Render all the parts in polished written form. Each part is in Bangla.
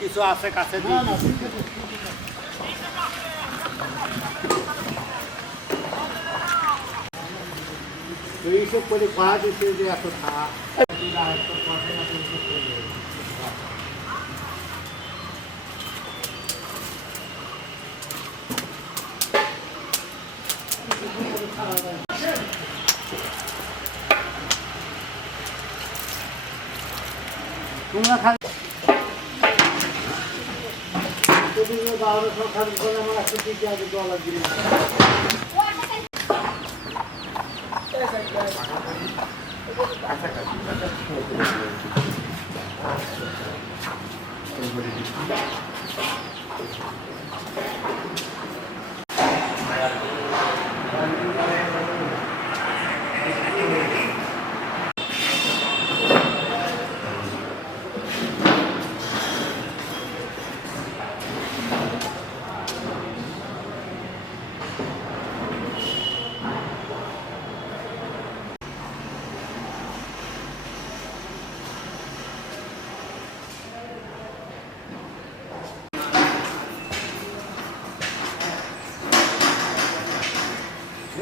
কিছু আছে কাছে এইসব করে খাওয়া দিচ্ছে যে এত খাওয়া তোমরা খালি বারো সরকার করে আমার একটা দিকে আগে ডলার দিলে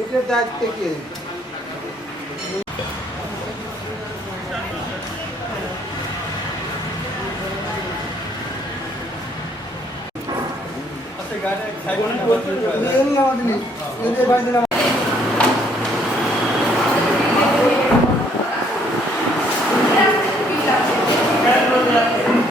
এটার দায়িত্ব কে? আচ্ছা গাড়ি সাইকেল